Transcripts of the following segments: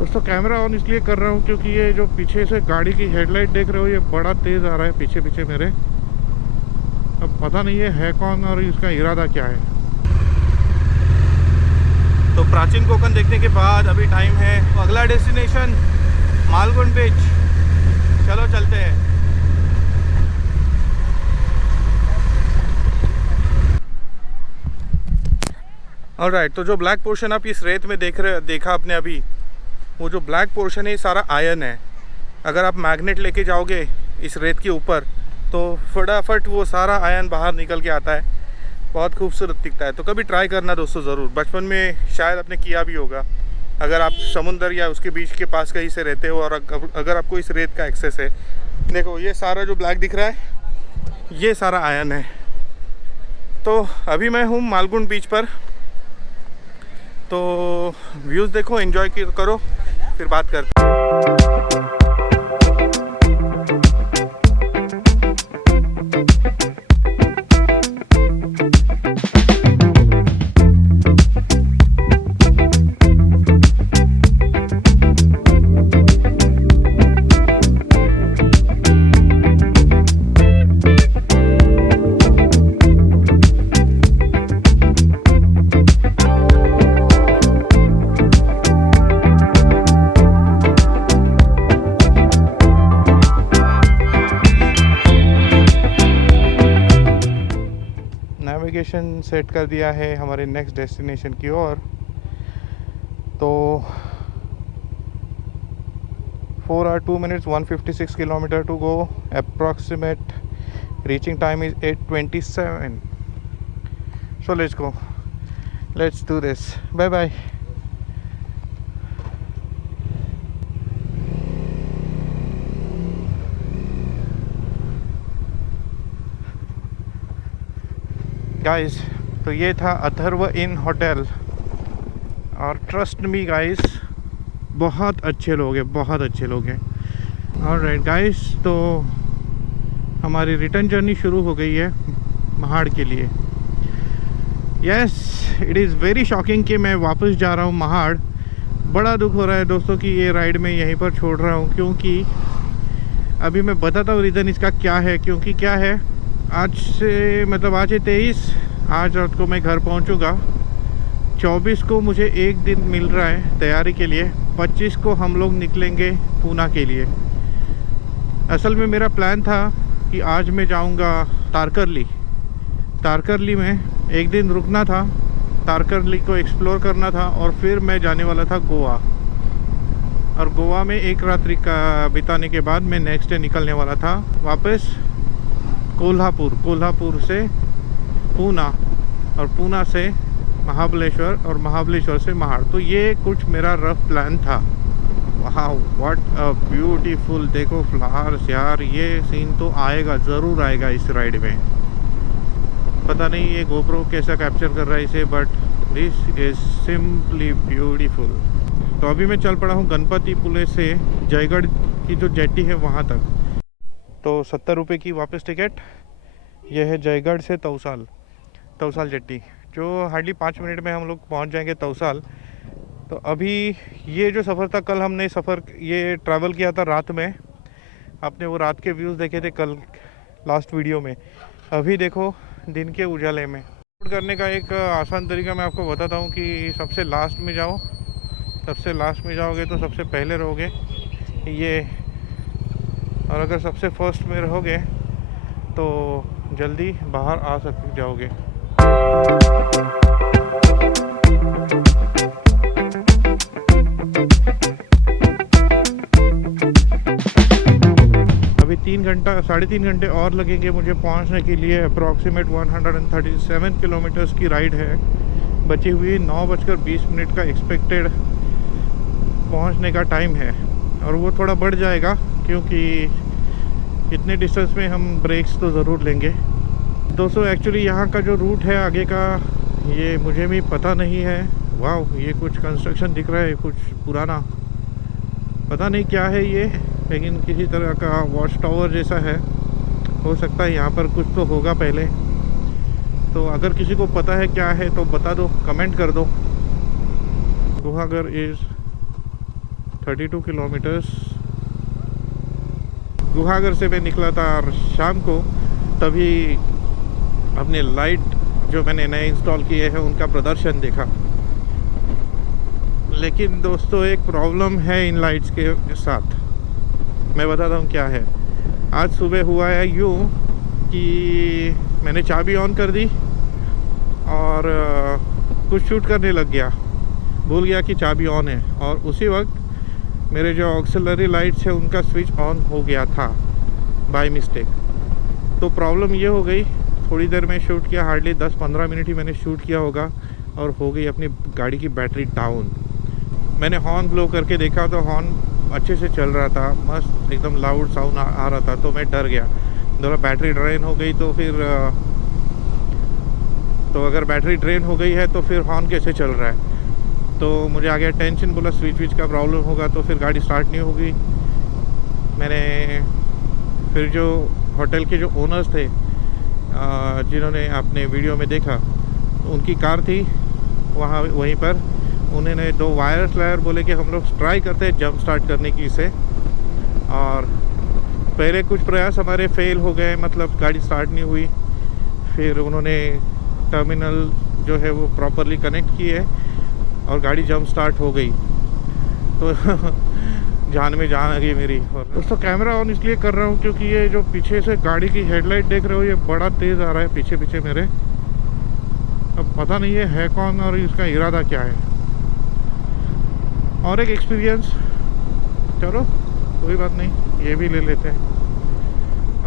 दोस्तों camera on इसलिए कर रहा हूँ क्योंकि ये जो पीछे से गाड़ी की हेडलाइट देख रहे हो, ये बड़ा तेज़ आ रहा है पीछे पीछे मेरे। अब पता नहीं है कौन और इसका इरादा क्या है। तो प्राचीन कोकण देखने के बाद अभी टाइम है तो अगला डेस्टिनेशन मालगुंड बीच। चलो चलते हैं। ऑलराइट, तो जो ब्लैक पोर्शन आप इस रेत में देखा आपने अभी, वो जो ब्लैक पोर्शन है सारा आयरन है। अगर आप मैग्नेट लेके जाओगे इस रेत के ऊपर तो फटाफट वो सारा आयरन बाहर निकल के आता है। बहुत खूबसूरत दिखता है। तो कभी ट्राई करना दोस्तों ज़रूर। बचपन में शायद आपने किया भी होगा अगर आप समुंदर या उसके बीच के पास कहीं से रहते हो और अगर आपको इस रेत का एक्सेस है। देखो ये सारा जो ब्लैक दिख रहा है ये सारा आयरन है। तो अभी मैं हूँ मालगुंड बीच पर। तो व्यूज़ देखो, एंजॉय करो, फिर बात करते हैं। नेविगेशन सेट कर दिया है हमारे नेक्स्ट डेस्टिनेशन की ओर। तो 4 hours 2 minutes 156 kilometer to go. Approximate reaching time is 8:27. So let's go. Let's do this. Bye bye. Guys, तो ये था अथर्व इन होटल और ट्रस्ट मी गाइस, बहुत अच्छे लोग हैं, बहुत अच्छे लोग हैं। ऑलराइट गाइस, तो हमारी रिटर्न जर्नी शुरू हो गई है महाड़ के लिए। Yes, it is very shocking कि मैं वापस जा रहा हूँ महाड़। बड़ा दुख हो रहा है दोस्तों कि ये राइड मैं यहीं पर छोड़ रहा हूँ, क्योंकि अभी मैं बताता हूँ रीज़न इसका क्या है। क्योंकि क्या है, आज से मतलब आज है 23, आज रात को मैं घर पहुँचूँगा। 24 को मुझे एक दिन मिल रहा है तैयारी के लिए। 25 को हम लोग निकलेंगे पूना के लिए। असल में मेरा प्लान था कि आज मैं जाऊंगा तारकर्ली में एक दिन रुकना था, तारकर्ली को एक्सप्लोर करना था और फिर मैं जाने वाला था गोवा। और गोवा में एक रात्रि का बिताने के बाद मैं नेक्स्ट डे निकलने वाला था वापस कोल्हापुर से पूना और पूना से महाबलेश्वर और महाबलेश्वर से महाड़। तो ये कुछ मेरा रफ प्लान था। वाओ, व्हाट अ ब्यूटीफुल, देखो फ्लावर्स यार, ये सीन तो आएगा, ज़रूर आएगा इस राइड में। पता नहीं ये गोप्रो कैसा कैप्चर कर रहा है इसे, but this is simply beautiful. तो अभी मैं चल पड़ा हूँ गणपति पुले से जयगढ़ की जो जेट्टी है वहाँ तक। तो 70 रुपये की वापस टिकट। यह है जयगढ़ से तौसाल जेट्टी, जो हार्डली 5 मिनट में हम लोग पहुंच जाएंगे तौसाल। तो अभी ये जो सफ़र था, कल हमने ये ट्रैवल किया था रात में। आपने वो रात के व्यूज़ देखे थे कल लास्ट वीडियो में। अभी देखो दिन के उजाले में। करने का एक आसान तरीका मैं आपको बताता हूँ कि सबसे लास्ट में जाओ। सबसे लास्ट में जाओगे तो सबसे पहले रहोगे ये, और अगर सबसे फर्स्ट में रहोगे तो जल्दी बाहर आ जाओगे। अभी 3.5 घंटे और लगेंगे मुझे पहुंचने के लिए। अप्रॉक्सीमेट 137 किलोमीटर्स की राइड है। बची हुई 9:20 का एक्सपेक्टेड पहुंचने का टाइम है, और वो थोड़ा बढ़ जाएगा क्योंकि इतने डिस्टेंस में हम ब्रेक्स तो ज़रूर लेंगे। दोस्तों एक्चुअली यहाँ का जो रूट है आगे का, ये मुझे भी पता नहीं है। वाह, ये कुछ कंस्ट्रक्शन दिख रहा है, कुछ पुराना, पता नहीं क्या है ये, लेकिन किसी तरह का वॉच टावर जैसा है। हो सकता है यहाँ पर कुछ तो होगा पहले। तो अगर किसी को पता है क्या है तो बता दो, कमेंट कर दो। Guhagar is 32 kilometres. गुहागर से मैं निकला था और शाम को तभी अपने लाइट जो मैंने नए इंस्टॉल किए हैं उनका प्रदर्शन देखा। लेकिन दोस्तों एक प्रॉब्लम है इन लाइट्स के साथ, मैं बताता हूँ क्या है। आज सुबह हुआ है यूँ कि मैंने चाबी ऑन कर दी और कुछ शूट करने लग गया, भूल गया कि चाबी ऑन है, और उसी वक्त मेरे जो ऑक्सिलरी लाइट्स है उनका स्विच ऑन हो गया था बाय मिस्टेक। तो प्रॉब्लम ये हो गई, थोड़ी देर में शूट किया, हार्डली 10-15 मिनट ही मैंने शूट किया होगा और हो गई अपनी गाड़ी की बैटरी डाउन। मैंने हॉर्न ब्लो करके देखा तो हॉर्न अच्छे से चल रहा था, मस्त एकदम लाउड साउंड आ रहा था। तो मैं डर गया, थोड़ा बैटरी ड्रेन हो गई तो फिर तो अगर बैटरी ड्रेन हो गई है तो फिर हॉर्न कैसे चल रहा है। तो मुझे आ गया टेंशन, बोला स्विच का प्रॉब्लम होगा तो फिर गाड़ी स्टार्ट नहीं होगी। मैंने फिर जो होटल के जो ओनर्स थे जिन्होंने आपने वीडियो में देखा, उनकी कार थी वहीं पर, उन्होंने 2 वायर्स लाए और बोले कि हम लोग ट्राई करते हैं जंप स्टार्ट करने की इसे। और पहले कुछ प्रयास हमारे फेल हो गए, मतलब गाड़ी स्टार्ट नहीं हुई। फिर उन्होंने टर्मिनल जो है वो प्रॉपरली कनेक्ट किए और गाड़ी जंप स्टार्ट हो गई। तो जान में जान आ गई मेरी। और दोस्तों कैमरा ऑन इसलिए कर रहा हूँ क्योंकि ये जो पीछे से गाड़ी की हेडलाइट देख रहे हो ये बड़ा तेज़ आ रहा है पीछे पीछे मेरे। अब पता नहीं है कौन और इसका इरादा क्या है। और एक एक्सपीरियंस, चलो कोई बात नहीं, ये भी ले लेते हैं।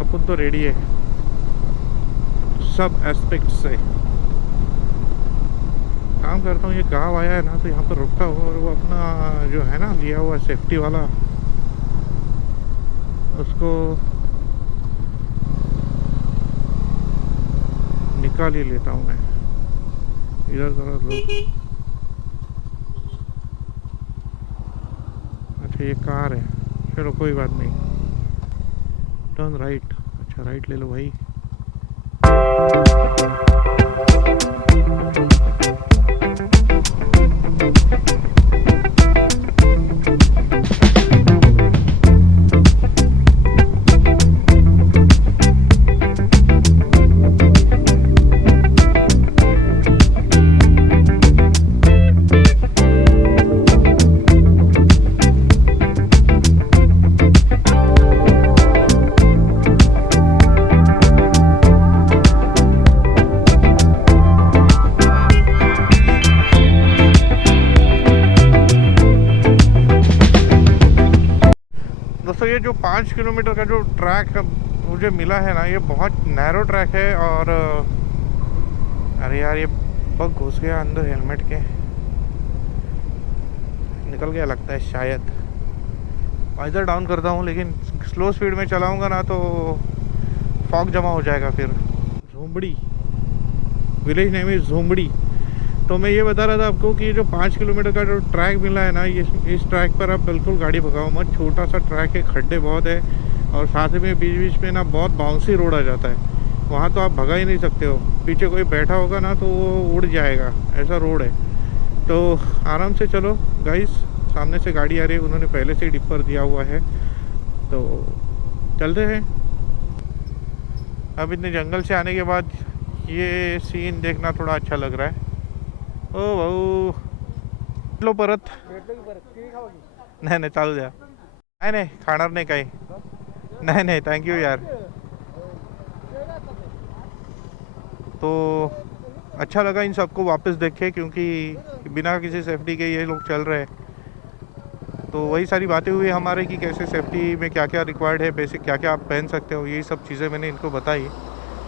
अपन तो रेडी है सब एस्पेक्ट से। काम करता हूँ, ये गांव आया है ना तो यहाँ पर रुकता हूँ और वो अपना जो है ना लिया हुआ सेफ्टी वाला उसको निकाल ही लेता हूँ मैं। इधर जरा लोग, अच्छा ये कार है, चलो कोई बात नहीं। टर्न राइट, अच्छा राइट ले लो भाई। दोस्तों ये जो 5 किलोमीटर का जो ट्रैक मुझे मिला है ना, ये बहुत नैरो ट्रैक है। और अरे यार ये बग घुस गया अंदर हेलमेट के, निकल गया लगता है शायद। वाइजर डाउन करता हूँ, लेकिन स्लो स्पीड में चलाऊंगा ना तो फॉग जमा हो जाएगा फिर। झोंबड़ी विलेज नेम इज झोंबड़ी। तो मैं ये बता रहा था आपको कि जो 5 किलोमीटर का जो ट्रैक मिला है ना, इस ट्रैक पर आप बिल्कुल गाड़ी भगाओ मत। छोटा सा ट्रैक है, खड्डे बहुत है और साथ में बीच बीच में ना बहुत बाउंसी रोड आ जाता है। वहाँ तो आप भगा ही नहीं सकते हो, पीछे कोई बैठा होगा ना तो वो उड़ जाएगा, ऐसा रोड है। तो आराम से चलो गाइस। सामने से गाड़ी आ रही है, उन्होंने पहले से ही डिपर दिया हुआ है, तो चलते हैं। अब इतने जंगल से आने के बाद ये सीन देखना थोड़ा अच्छा लग रहा है। ओ भाऊ लो परत नाही नाही चालू द्या। नाही नाही खाणार नाही काही, नाही नाही थँक्यू यार। तो अच्छा लगा इन सबको वापस देखे, क्योंकि बिना किसी सेफ्टी के ये लोग चल रहे हैं। तो वही सारी बातें हुई हमारे कि कैसे सेफ्टी में क्या क्या रिक्वायर्ड है, बेसिक क्या क्या आप पहन सकते हो, यही सब चीज़ें मैंने इनको बताई।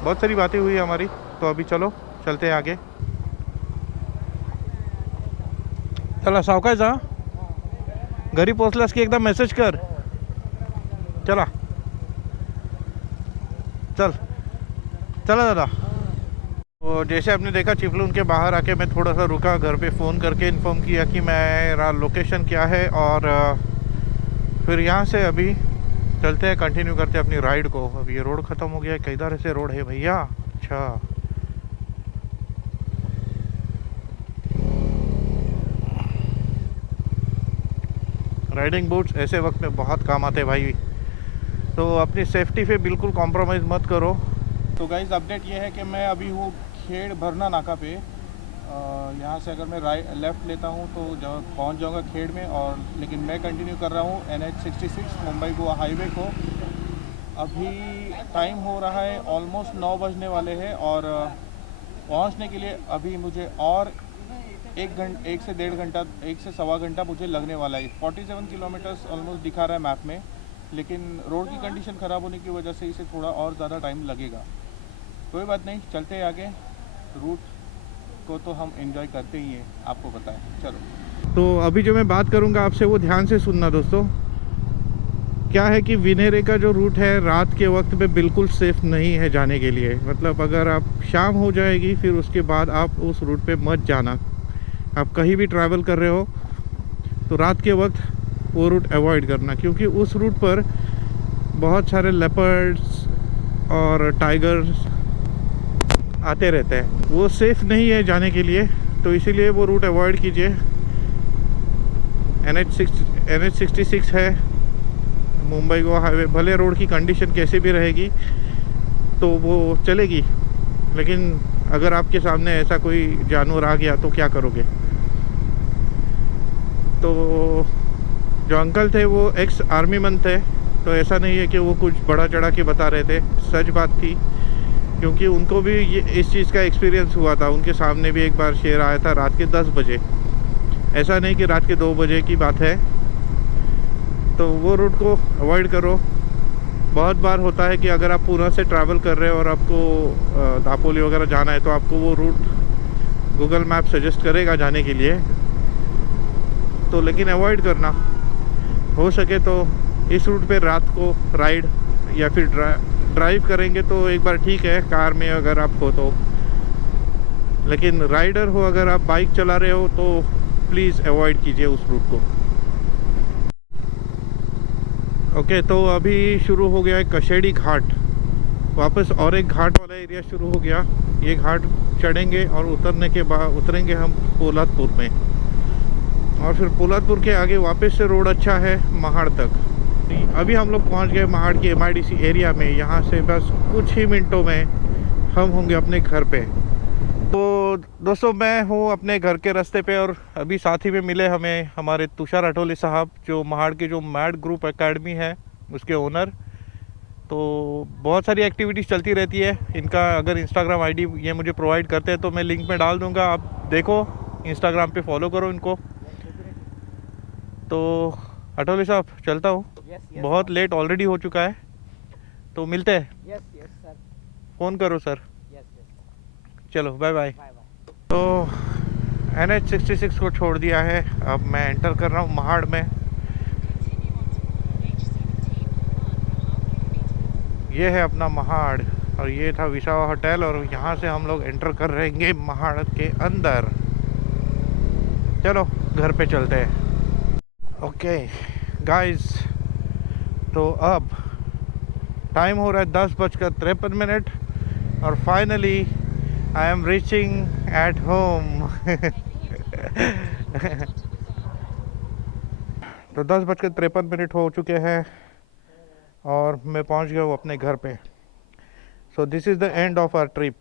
बहुत सारी बातें हुई हमारी। तो अभी चलो चलते हैं आगे। चला सावकाश जा, घरी पोचलास की एकदा मेसेज कर। चला चल चला दादा। तो जैसे आपने देखा चिपलून के बाहर आके मैं थोड़ा सा रुका, घर पे फ़ोन करके इन्फॉर्म किया कि मेरा लोकेशन क्या है, और फिर यहाँ से अभी चलते हैं, कंटिन्यू करते हैं अपनी राइड को। अब ये रोड ख़त्म हो गया है, किधर से रोड है भैया? अच्छा राइडिंग बूट्स ऐसे वक्त में बहुत काम आते हैं भाई। तो अपनी सेफ्टी पे बिल्कुल कॉम्प्रोमाइज़ मत करो। तो गाइस अपडेट ये है कि मैं अभी हूँ खेड़ भरना नाका पे। यहाँ से अगर मैं लेफ़्ट लेता हूँ तो जब पहुँच जाऊँगा खेड़ में, और लेकिन मैं कंटिन्यू कर रहा हूँ NH66 मुंबई गोवा हाईवे को। अभी टाइम हो रहा है ऑलमोस्ट 9 बजने वाले हैं, और पहुँचने के लिए अभी मुझे और 1 से 1.5 घंटा, 1 से सवा घंटा मुझे लगने वाला है। 47 किलोमीटर्स ऑलमोस्ट दिखा रहा है मैप में, लेकिन रोड की कंडीशन ख़राब होने की वजह से इसे थोड़ा और ज़्यादा टाइम लगेगा। कोई बात नहीं, चलते हैं आगे। रूट को तो हम एंजॉय करते ही हैं, आपको पता है। चलो, तो अभी जो मैं बात करूँगा आपसे वो ध्यान से सुनना दोस्तों। क्या है कि विनेरे का जो रूट है रात के वक्त में बिल्कुल सेफ़ नहीं है जाने के लिए। मतलब अगर आप शाम हो जाएगी फिर उसके बाद आप उस रूट पे मत जाना। आप कहीं भी ट्रैवल कर रहे हो तो रात के वक्त वो रूट अवॉइड करना, क्योंकि उस रूट पर बहुत सारे लेपर्ड्स और टाइगर्स आते रहते हैं। वो सेफ़ नहीं है जाने के लिए, तो इसीलिए वो रूट अवॉइड कीजिए। NH66 है मुंबई गोवा हाईवे। भले रोड की कंडीशन कैसी भी रहेगी तो वो चलेगी, लेकिन अगर आपके सामने ऐसा कोई जानवर आ गया तो क्या करोगे। तो जो अंकल थे वो एक्स आर्मी मैन थे, तो ऐसा नहीं है कि वो कुछ बड़ा चढ़ा के बता रहे थे, सच बात थी। क्योंकि उनको भी ये इस चीज़ का एक्सपीरियंस हुआ था। उनके सामने भी एक बार शेर आया था रात के 10 बजे। ऐसा नहीं कि रात के 2 बजे की बात है। तो वो रूट को अवॉइड करो। बहुत बार होता है कि अगर आप पूना से ट्रैवल कर रहे हो और आपको दापोली वगैरह जाना है तो आपको वो रूट गूगल मैप सजेस्ट करेगा जाने के लिए, तो लेकिन अवॉइड करना। हो सके तो इस रूट पे रात को राइड या फिर ड्राइव करेंगे तो एक बार ठीक है, कार में अगर आप हो तो। लेकिन राइडर हो, अगर आप बाइक चला रहे हो तो प्लीज़ अवॉइड कीजिए उस रूट को। ओके, तो अभी शुरू हो गया है कशेड़ी घाट। वापस और एक घाट वाला एरिया शुरू हो गया। ये घाट चढ़ेंगे और उतरने के बाद उतरेंगे हम पोलादपुर में, और फिर पोलादपुर के आगे वापस से रोड अच्छा है महाड़ तक। अभी हम लोग पहुंच गए महाड़ की MIDC एरिया में। यहाँ से बस कुछ ही मिनटों में हम होंगे अपने घर पे। तो दोस्तों मैं हूँ अपने घर के रास्ते पे, और अभी साथ ही में मिले हमें हमारे तुषार अठोली साहब, जो महाड़ के जो मैड ग्रुप एकेडमी है उसके ओनर। तो बहुत सारी एक्टिविटीज़ चलती रहती है इनका। अगर इंस्टाग्राम ID ये मुझे प्रोवाइड करते हैं तो मैं लिंक में डाल दूँगा, आप देखो इंस्टाग्राम पे फॉलो करो इनको। तो अठोली साहब चलता हूँ। बहुत लेट ऑलरेडी हो चुका है, तो मिलते हैं। Yes sir. फ़ोन करो सर। यस। चलो बाय बाय। Bye bye. तो NH66 को छोड़ दिया है, अब मैं एंटर कर रहा हूँ महाड़ में। ये है अपना महाड़, और ये था विसावा होटल, और यहाँ से हम लोग एंटर कर रहेंगे महाड़ के अंदर। चलो घर पे चलते हैं। ओके गाइस, तो अब टाइम हो रहा है 10:53, और finally I am reaching at home. तो 10:53 हो चुके हैं और मैं पहुंच गया हूँ अपने घर पे। So this is the end of our trip.